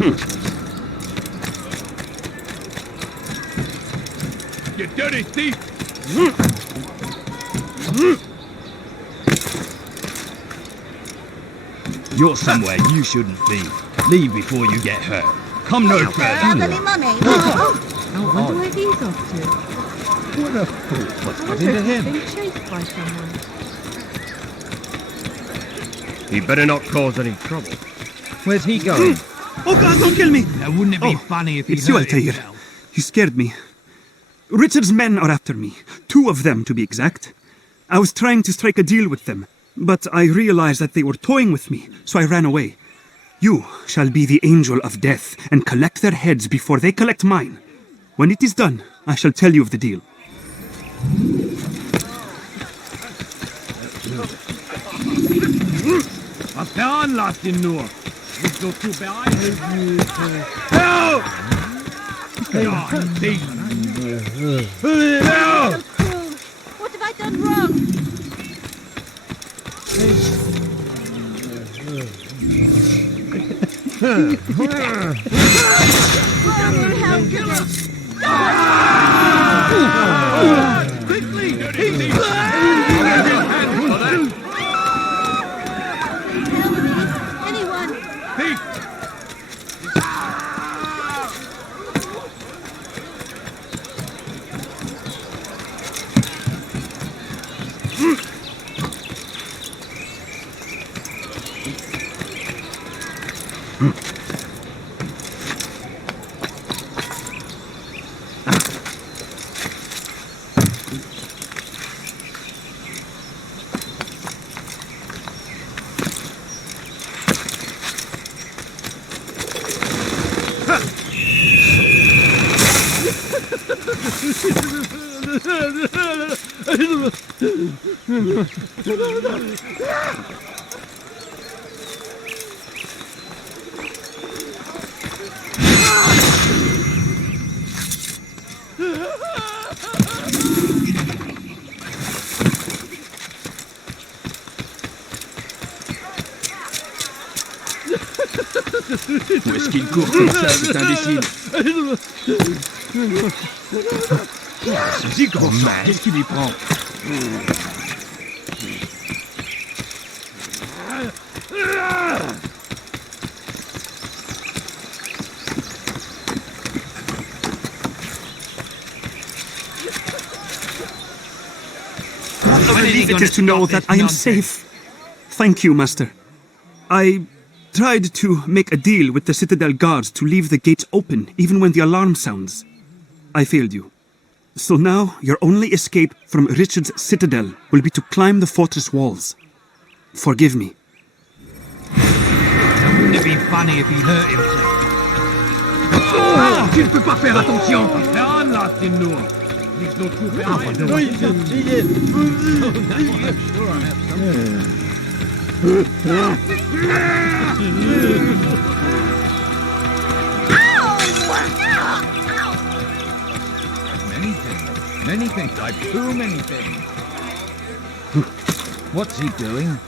You dirty thief! You're somewhere you shouldn't be. Leave before you get hurt. Come no further. Have any money? I wonder where he's off to. What a fool. What's got He's into him? being chased by someone. He better not cause any trouble. Where's he going? Oh God, don't kill me! Now, wouldn't it be funny if he It's you, hurt Altaïr. himself? You scared me. Richard's men are after me. 2 of them, to be exact. I was trying to strike a deal with them, but I realized that they were toying with me, so I ran away. You shall be the angel of death and collect their heads before they collect mine. When it is done, I shall tell you of the deal. Was veranlasst ihn nur? Nicht so zu beeilen. Help! God, thief! Help! What have I done wrong? Quickly! Anyone? Thief! Où est-ce qu'il court comme ça, cet imbécile? C'est grand ça, qu'est-ce qu'il y prend? A relief it is to know that I am safe. Thank you, Master. I tried to make a deal with the Citadel guards to leave the gates open even when the alarm sounds. I failed you. So now your only escape from Richard's Citadel will be to climb the fortress walls. Forgive me. Wouldn't it be funny if he hurt himself? Tu ne peux pas faire attention! Veranlasst ihn nur! Nicht so zu beeilen. Many things. I've too many things. What's he doing?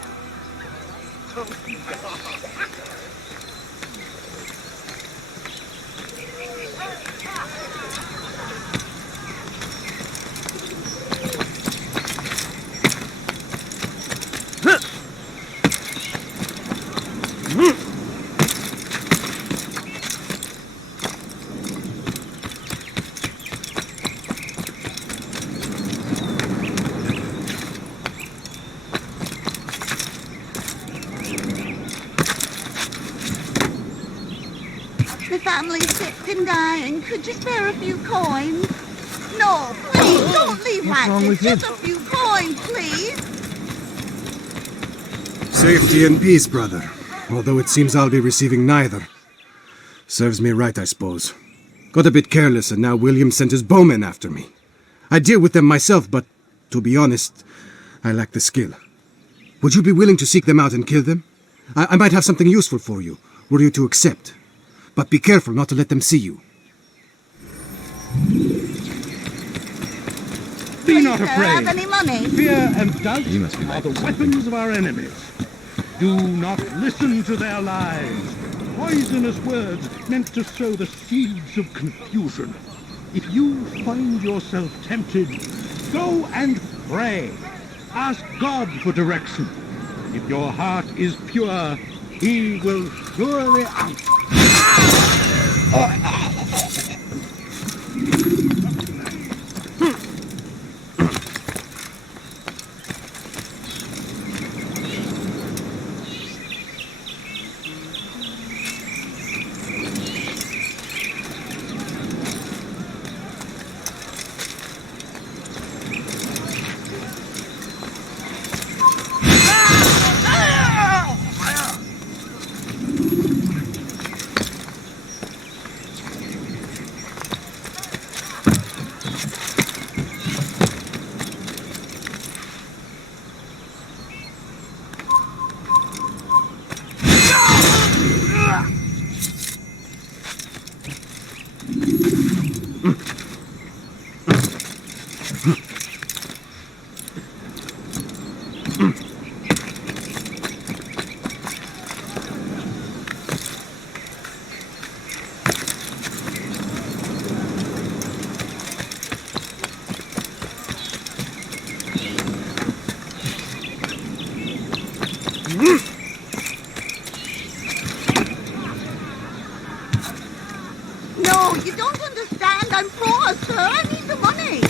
The family's sick and dying. Could you spare a few coins? No, please, don't leave like this. Just a few coins, please. Safety and peace, brother. Although it seems I'll be receiving neither. Serves me right, I suppose. Got a bit careless and now William sent his bowmen after me. I deal with them myself, but to be honest, I lack the skill. Would you be willing to seek them out and kill them? I might have something useful for you, were you to accept. But be careful not to let them see you. Be not Please, sir, have afraid. any money? Fear and doubt are the weapons of our enemies. Do not listen to their lies. poisonous words meant to sow the seeds of confusion. If you find yourself tempted, go and pray. Ask God for direction. If your heart is pure, He will surely answer. No, you don't understand. I'm poor, sir. I need the money.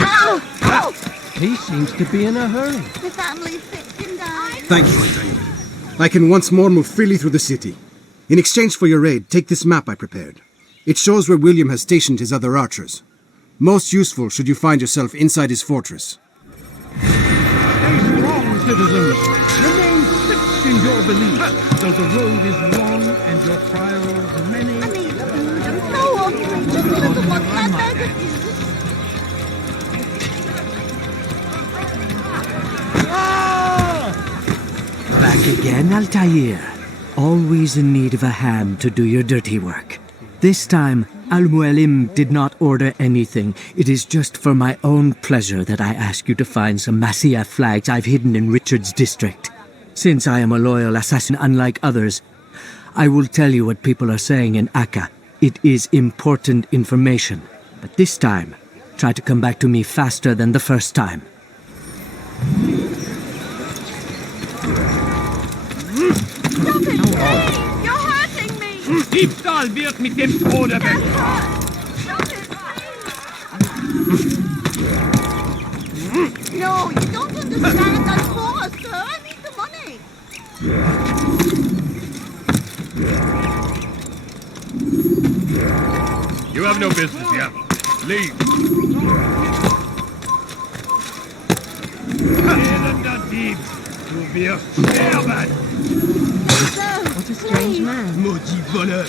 Ow! Ow! He seems to be in a hurry. The family's sick and dying. Thank you, Altaïr. I can once more move freely through the city. In exchange for your aid, take this map I prepared. It shows where William has stationed his other archers. Most useful should you find yourself inside his fortress. Stay strong, citizens. Remain fixed in your belief, though the road is long and your trials many. I need food. I'm so hungry. Just a little one. I beg of you. Back again, Altaïr. Always in need of a hand to do your dirty work. This time, Al-Mualim did not order anything. It is just for my own pleasure that I ask you to find some Masyaf flags I've hidden in Richard's district. Since I am a loyal assassin unlike others, I will tell you what people are saying in Akka. It is important information. But this time, try to come back to me faster than the first time. Stop it, please! You're hurting me! Diebstahl wird mit dem Tode That's bestraft. hurt! Stop it, please! No, you don't understand. I'm poor, sir. I need the money. You have no business here. Leave. Elender Dieb, du wirst sterben! Sir, What a strange man. Maudit voleur!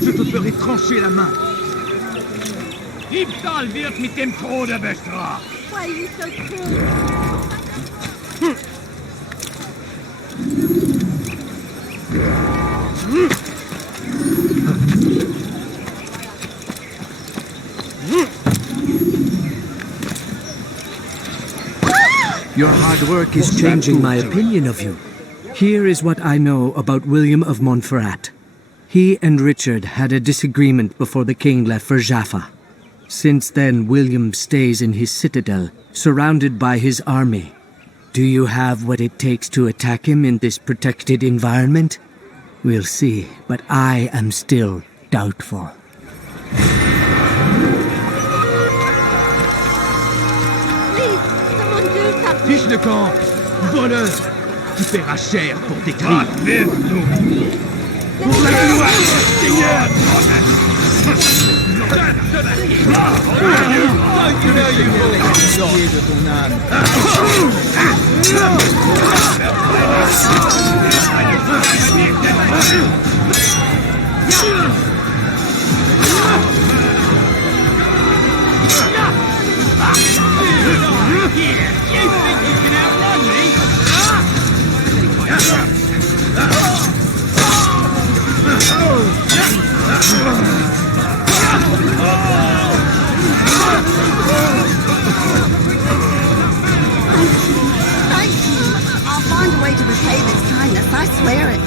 Je te ferai trancher la main! Diebstahl wird mit dem Tode bestraft! why are you so cruel? Your hard work is changing my opinion of you. Here is what I know about William of Montferrat. He and Richard had a disagreement before the king left for Jaffa. Since then, William stays in his citadel, surrounded by his army. Do you have what it takes to attack him in this protected environment? We'll see, but I am still doubtful. Please, someone do something. Fiche de camp! Voleur! Tu paieras cher pour tes crimes! Pour la gloire du Seigneur! de ton âme! Thank you. I'll find a way to repay this kindness, I swear it.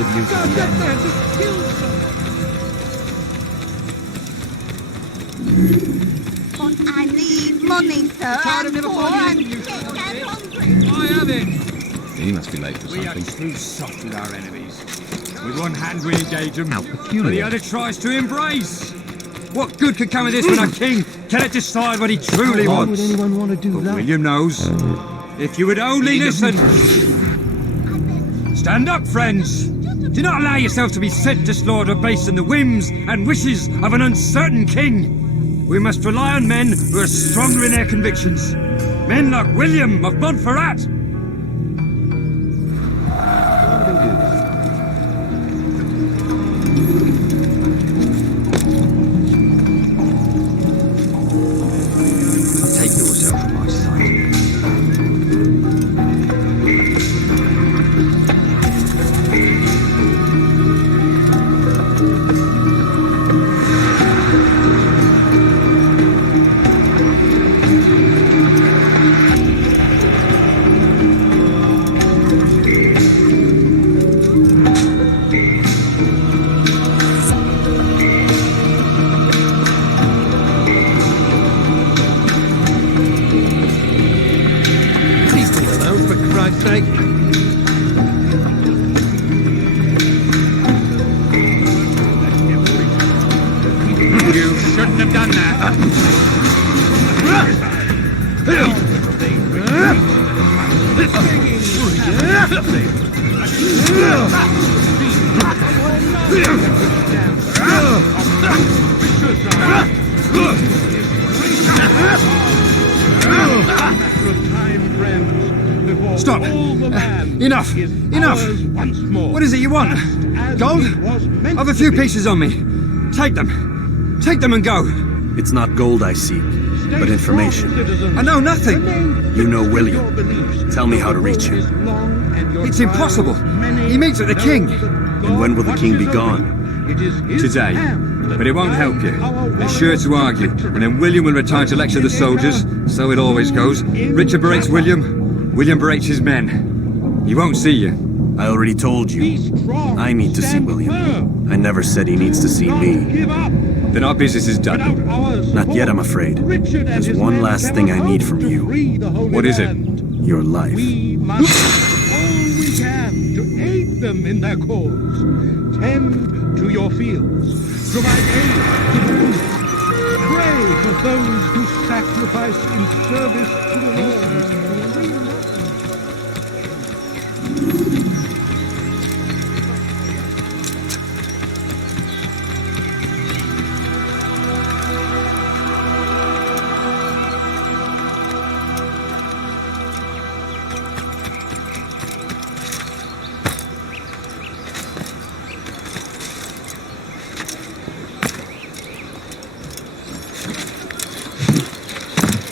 with you to the end. But I need money, sir. I'm poor and sick and hungry. I have it! He must be late for We are something. too soft with our enemies. With one hand we engage them, How but the peculiar. other tries to embrace. What good could come of this when a king cannot decide what he truly Why wants? would anyone want to do But that? William knows. If you would only listen. Stand up, friends. Do not allow yourself to be sent to slaughter based on the whims and wishes of an uncertain king. We must rely on men who are stronger in their convictions. Men like William of Montferrat. Take yourself from my sight. Please leave alone, for Christ's sake. You shouldn't have done that. Stop. Enough. Enough. What is it you want? Gold? I've a few pieces on me. Take them. Take them and go. It's not gold I seek, but information. I know nothing. You know William. Tell me how to reach him. It's impossible. He meets at the king. And when will the king be gone? Today. But it won't help you. They're sure to argue. And then William will return to lecture the soldiers. So it always goes. Richard berates William. William berates his men. He won't see you. I already told you. I need to see William. I never said he needs to see me. Then our business is done. Not yet, I'm afraid. There's one last thing I need from you. What is it? Your life. We must do all we can to aid them in their cause. Tend to your fields. Provide aid to the wounded. Pray for those who sacrifice in service to the Lord.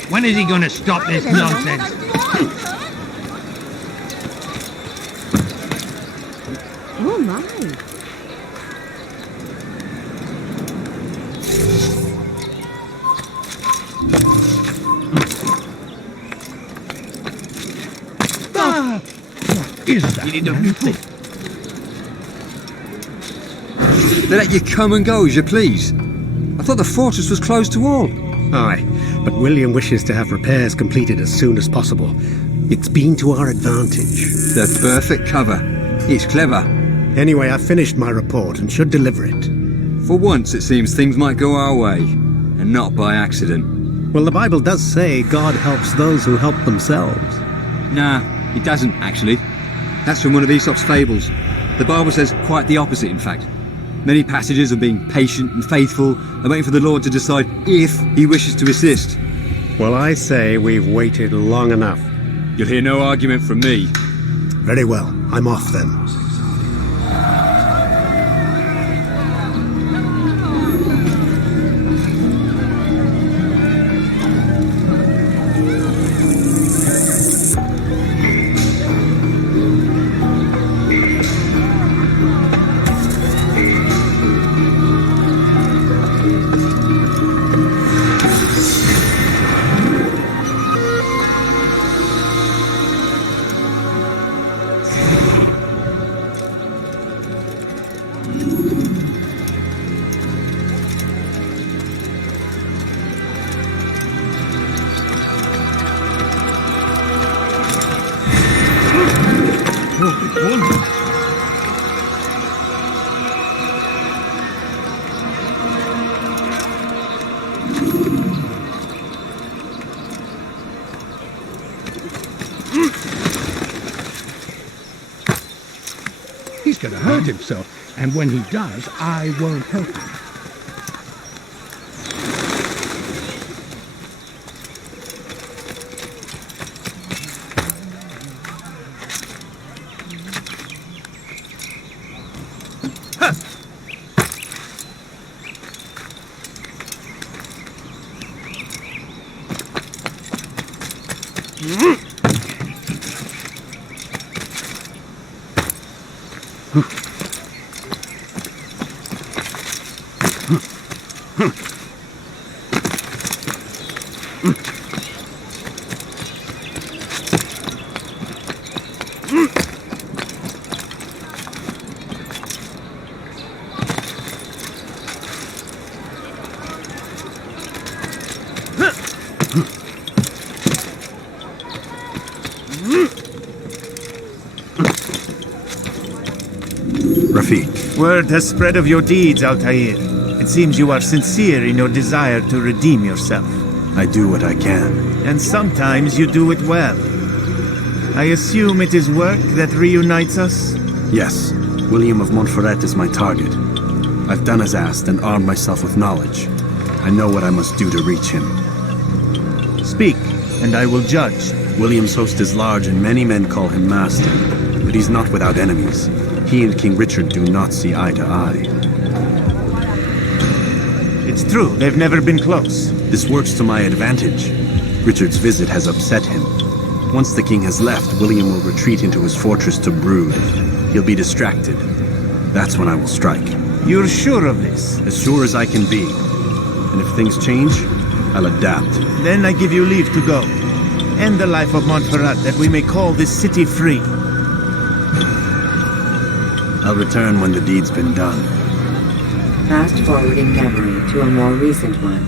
When is he going to stop this nonsense? Oh my. Is that You need to move. They let you come and go as you please. I thought the fortress was closed to all. Aye, but William wishes to have repairs completed as soon as possible. It's been to our advantage. The perfect cover. It's clever. Anyway, I've finished my report and should deliver it. For once, it seems things might go our way, and not by accident. Well, the Bible does say God helps those who help themselves. Nah, it doesn't, actually. That's from one of Aesop's fables. The Bible says quite the opposite, in fact. Many passages of being patient and faithful and waiting for the Lord to decide if he wishes to assist. Well, I say we've waited long enough. You'll hear no argument from me. Very well, I'm off then. he's going to hurt himself. And when he does, I won't help him. Word has spread of your deeds, Altaïr. It seems you are sincere in your desire to redeem yourself. I do what I can. And sometimes you do it well. I assume it is work that reunites us? Yes, William of Montferrat is my target. I've done as asked and armed myself with knowledge. I know what I must do to reach him. Speak, and I will judge. William's host is large and many men call him master, but he's not without enemies. He and King Richard do not see eye to eye. It's true, they've never been close. This works to my advantage. Richard's visit has upset him. Once the king has left, William will retreat into his fortress to brood. He'll be distracted. That's when I will strike. You're sure of this? As sure as I can be. And if things change, I'll adapt. Then I give you leave to go. End the life of Montferrat, that we may call this city free. I'll return when the deed's been done. Fast forwarding memory to a more recent one.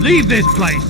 Leave this place!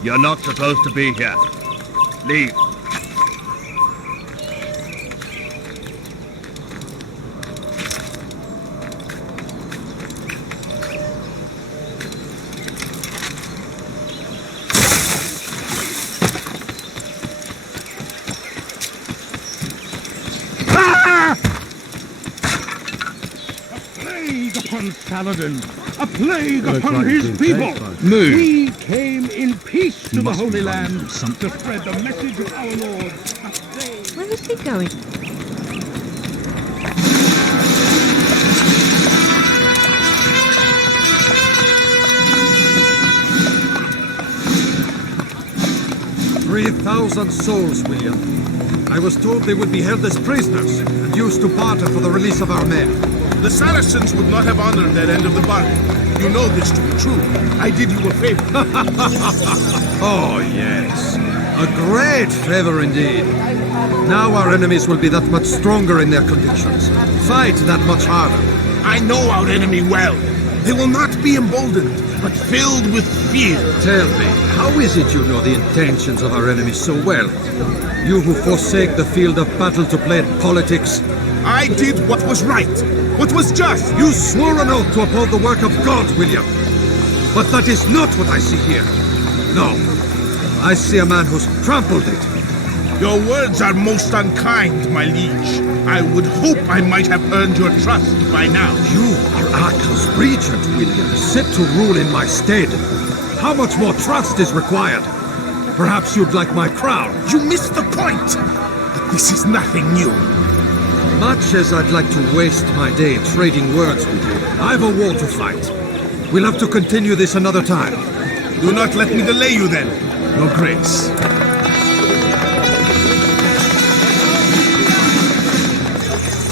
You're not supposed to be here. Leave. Saladin, a plague upon his people. Move. We came in peace to the Holy Land to spread the message of our Lord. Where is he going? "3,000 souls, William. I was told they would be held as prisoners and used to barter for the release of our men. The Saracens would not have honored their end of the bargain. You know this to be true. I did you a favor. Oh, yes. A great favor indeed. Now our enemies will be that much stronger in their convictions. Fight that much harder. I know our enemy well. They will not be emboldened. but filled with fear. Tell me, how is it you know the intentions of our enemies so well? You who forsake the field of battle to play at politics. I did what was right, what was just. You swore an oath to uphold the work of God, William. But that is not what I see here. No, I see a man who's trampled it. Your words are most unkind, my liege. I would hope I might have earned your trust by now. You are Akka's regent, William, set to rule in my stead. How much more trust is required? Perhaps you'd like my crown. You missed the point. But this is nothing new. Much as I'd like to waste my day trading words with you, I've a war to fight. We'll have to continue this another time. Do not let me delay you then, Your Grace.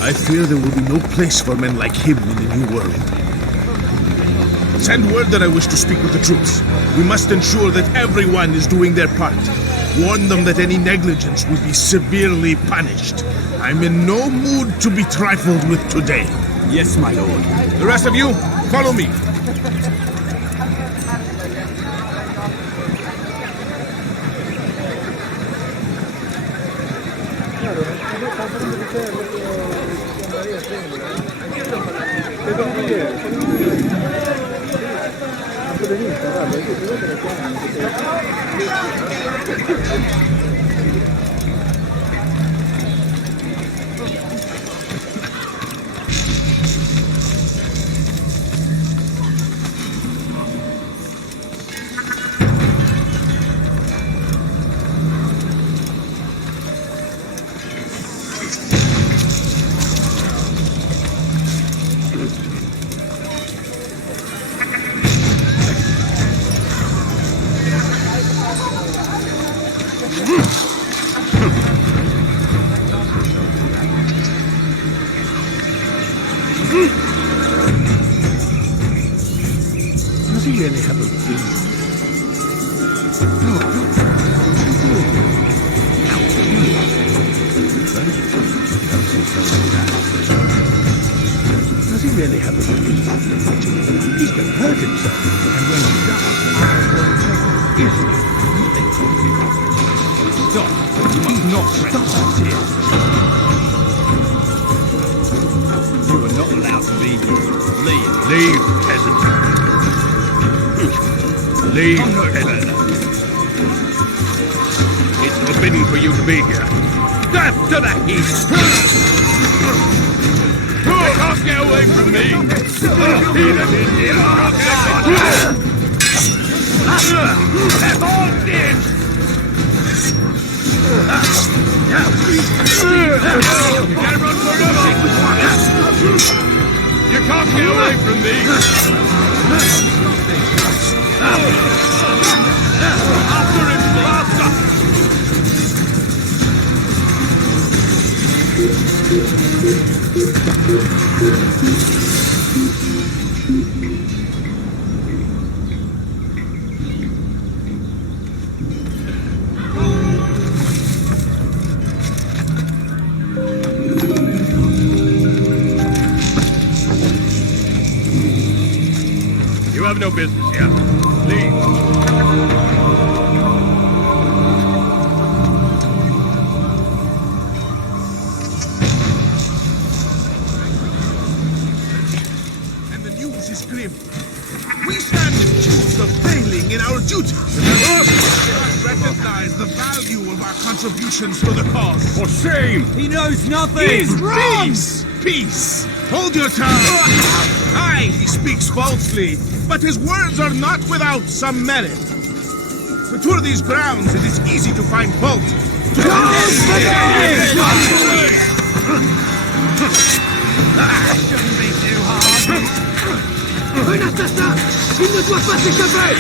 I fear there will be no place for men like him in the New World. Send word that I wish to speak with the troops. We must ensure that everyone is doing their part. Warn them that any negligence will be severely punished. I'm in no mood to be trifled with today. Yes, my lord. The rest of you, follow me. Does he really have a beard? Does he really have a beard? He's going to hurt himself. And when he does, I will take his. Stop. You must not stop here. You are not allowed to be here. Leave. Leave, peasant. Leave, peasant. It's forbidden for you to be here. Death to the heath! You can't get away from me! They're all dead! You can't get away from me! After him, faster! You have no business here. Leave. We stand accused of failing in our duty. I recognize the value of our contributions to the cause. For shame! He knows nothing! He's wrong! Peace! Hold your tongue! Aye, he speaks falsely, but his words are not without some merit. To tour these grounds, it is easy to find fault. Shouldn't be too hard. Un assassin! Il ne doit pas s'échapper!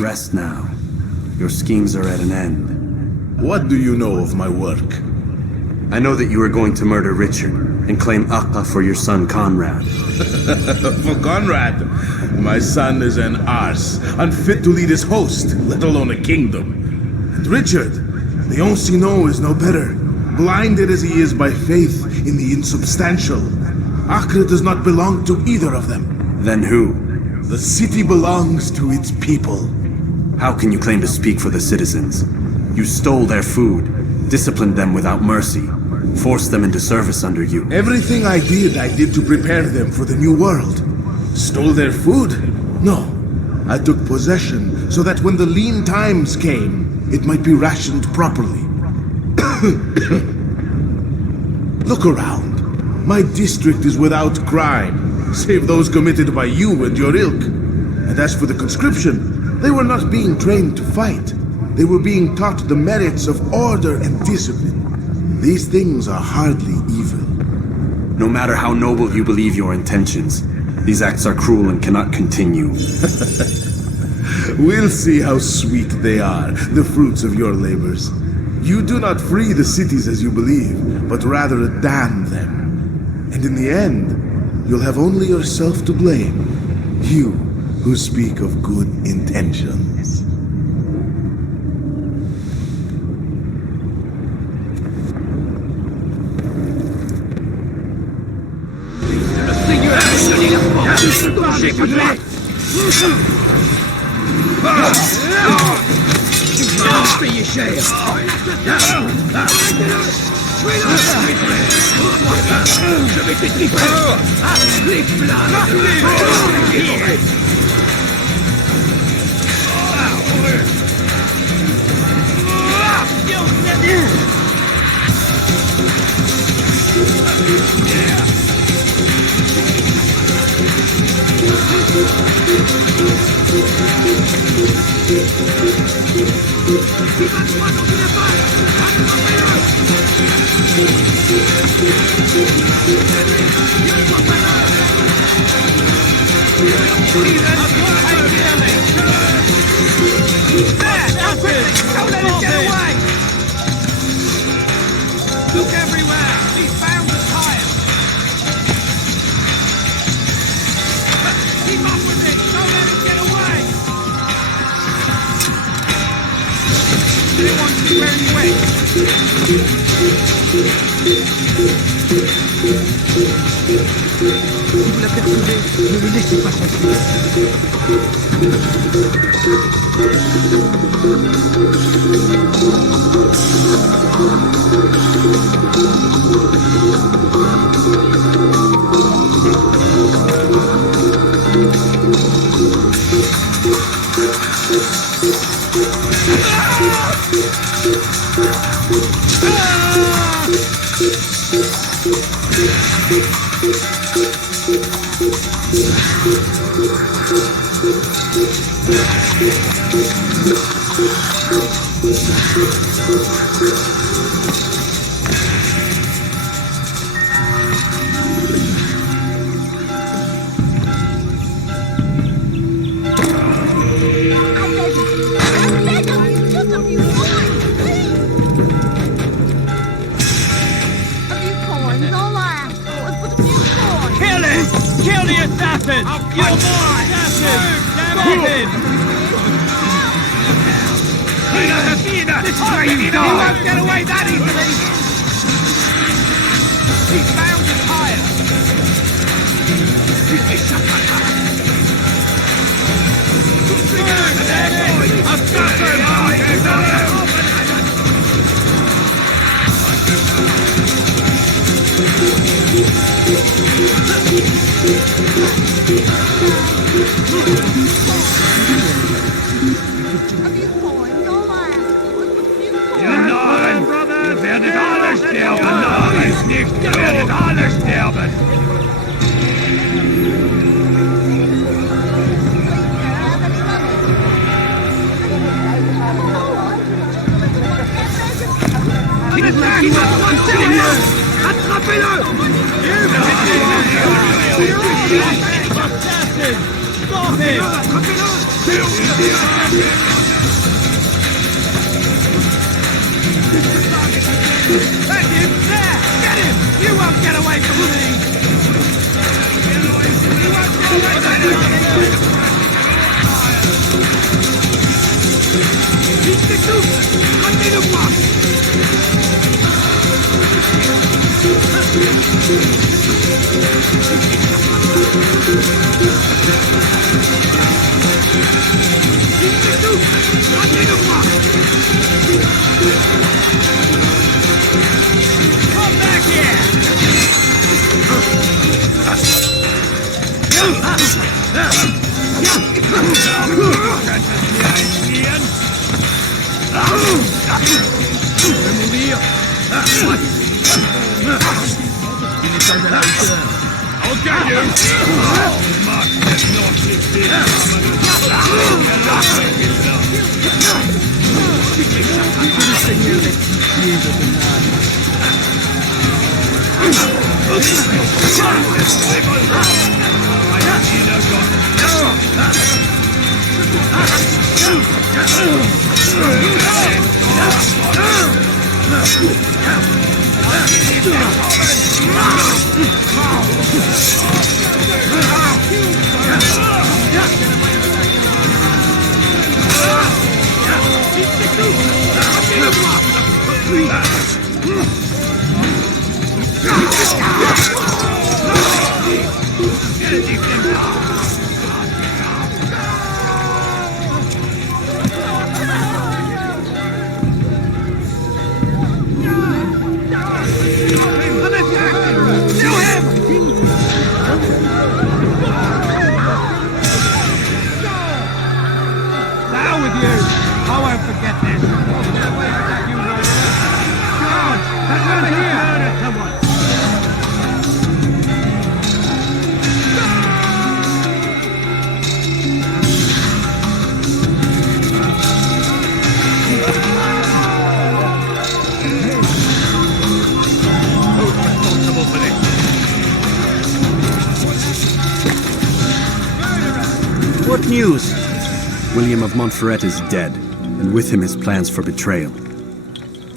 Rest now. Your schemes are at an end. What do you know of my work? I know that you are going to murder Richard and claim Akka for your son Conrad. For Conrad? My son is an arse, unfit to lead his host, let alone a kingdom. And Richard, the Ancien is no better, blinded as he is by faith in the insubstantial. Akka does not belong to either of them. Then who? The city belongs to its people. How can you claim to speak for the citizens? You stole their food, disciplined them without mercy, forced them into service under you. Everything I did to prepare them for the new world. Stole their food? No. I took possession so that when the lean times came, it might be rationed properly. Look around. My district is without crime, save those committed by you and your ilk. And as for the conscription, they were not being trained to fight. They were being taught the merits of order and discipline. These things are hardly evil. No matter how noble you believe your intentions, these acts are cruel and cannot continue. We'll see how sweet they are, the fruits of your labors. You do not free the cities as you believe, but rather damn them. And in the end, you'll have only yourself to blame. You who speak of good intentions. Look everywhere! He's bound to tire! Keep up with it! Don't let him get away! Anyone see where he went? Si vous l'apercevez, ne le laissez pas s'enfuir. Kill the assassin! You're more assassin! Damn him! This is where you die! He won't get away that easily! He's bound to tire! Ihr Narren! Ihr werdet alle sterben! Narren nicht! Ihr werdet alle sterben! Attrapez-le! Stop Let him! There! Get him! You won't get away from me! You won't get away from me! Continuez-moi! Come back here! I'll get you! Oh, Mark, that's not What news? William of Montferrat is dead, and with him his plans for betrayal.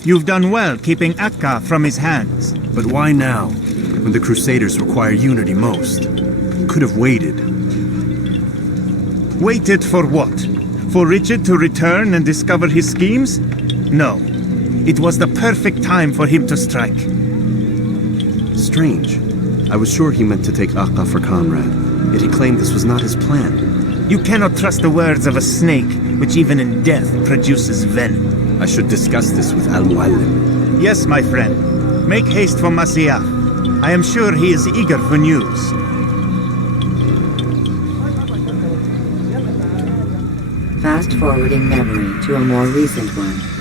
You've done well keeping Akka from his hands. But why now, when the Crusaders require unity most? Could have waited. Waited for what? For Richard to return and discover his schemes? No. It was the perfect time for him to strike. Strange. I was sure he meant to take Akka for Conrad, yet he claimed this was not his plan. You cannot trust the words of a snake, which even in death produces venom. I should discuss this with Al-Muallim. Yes, my friend. Make haste for Masyaf. I am sure he is eager for news. Fast-forwarding memory to a more recent one.